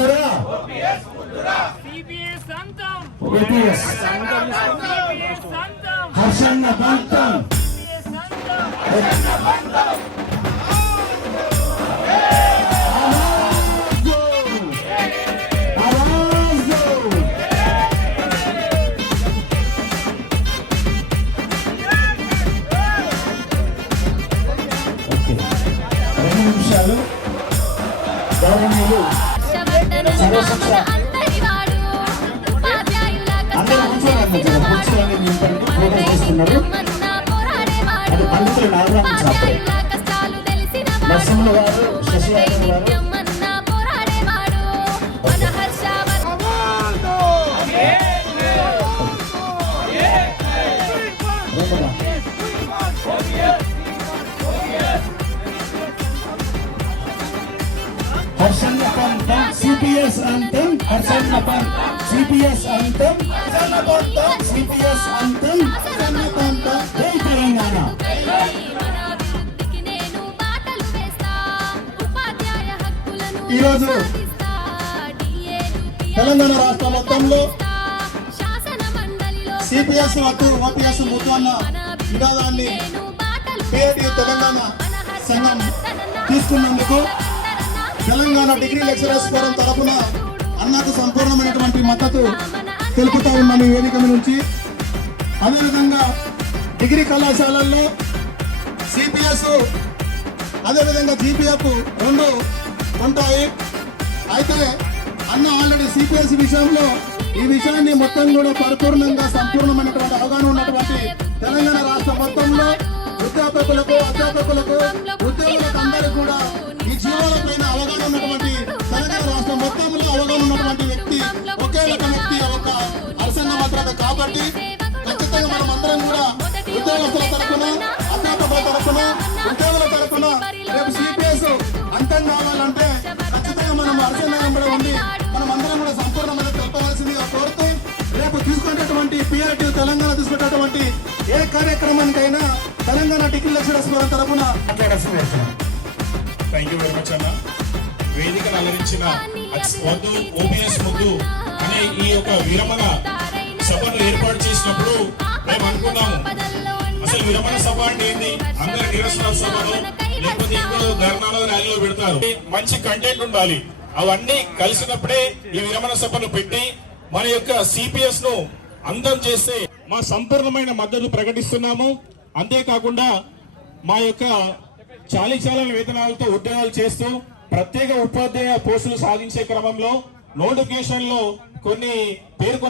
ముద్దురా CPS అంతం APS CPS అంతం హర్షన్న పంతం సిపిఎస్ అంతం రెండు నిమిషాలు గౌరవనీయులు సర్వశిక్ష అందరూ కూర్చోండి కూర్చోండి నింపండి ఫోటో అది పండితులు నాగరామ నరసింహుల. హర్షన్న పంతం సిపిఎస్ అంతం హర్షన్న పంతం సిపిఎస్ అంతం హర్షన్న పంతం సిపిఎస్ అంతం హర్షన్న పంతం. జై తెలంగాణ. ఈరోజు తెలంగాణ రాష్ట్ర మొత్తంలో సిపిఎస్ అటు ఓపీఎస్ ముద్దు అన్న నినాదాన్ని తెలంగాణ సంఘం తీసుకున్నందుకు తెలంగాణ డిగ్రీ లెక్చరర్స్ ఫోరం తరపున అన్నకు సంపూర్ణమైనటువంటి మద్దతు తెలుపుతా ఉన్నాము ఈ వేదిక నుంచి. అదేవిధంగా డిగ్రీ కళాశాలల్లో సిపిఎస్ అదేవిధంగా జీపీఎఫ్ రెండు ఉంటాయి. అయితే అన్న ఆల్రెడీ సిపిఎస్ విషయంలో ఈ విషయాన్ని మొత్తం కూడా పరిపూర్ణంగా సంపూర్ణమైనటువంటి అవగాహన ఉన్నటువంటి తెలంగాణ రాష్ట్ర మొత్తంలో అధ్యాపకులకు అధ్యాపకులకు మాత్రమే కాబట్టి ఖచ్చితంగా మనం అందరం కూడా ఉద్యోగస్తుల తరఫున అధ్యాపకుల తరఫున ఉద్యోగుల తరఫున రేపు సిపిఎస్ అంతం కావాలంటే ఖచ్చితంగా మనం అరసన్న ఉండి మనం అందరం కూడా సంపూర్ణమైన తెలపవలసిందిగా కోరుతూ రేపు తీసుకునేటటువంటి పిఆర్టీ తెలంగాణ తీసుకునేటటువంటి ఏ కార్యక్రమానికైనా తెలంగాణ డిగ్రీ లెక్చరర్స్ ఫోరం తరఫున. థ్యాంక్ యూ వెరీ మచ్ అన్న వేదికను అలరించిన వద్దు ఓబిఎస్ ముద్దు అనే ఈ యొక్క విరమణ సభను ఏర్పాటు చేసినప్పుడు మేము అనుకున్నాము. అసలు విరమణ సభ అంటే ఏంది? అందరు నిరసన సభలు లేకపోతే ఇప్పుడు ధర్నాలో ర్యాలీలో పెడతారు. మంచి కంటెంట్ ఉండాలి. అవన్నీ కలిసినప్పుడే ఈ విరమణ సభను పెట్టి మన యొక్క సిపిఎస్ను అందం చేస్తే మా సంపూర్ణమైన మద్దతు ప్రకటిస్తున్నాము. అంతేకాకుండా మా యొక్క చాలీ వేతనాలతో ఉద్యోగాలు చేస్తూ ప్రత్యేక ఉపాధ్యాయ పోస్టులు సాధించే క్రమంలో నోటిఫికేషన్లో కొన్ని పేర్కొన్న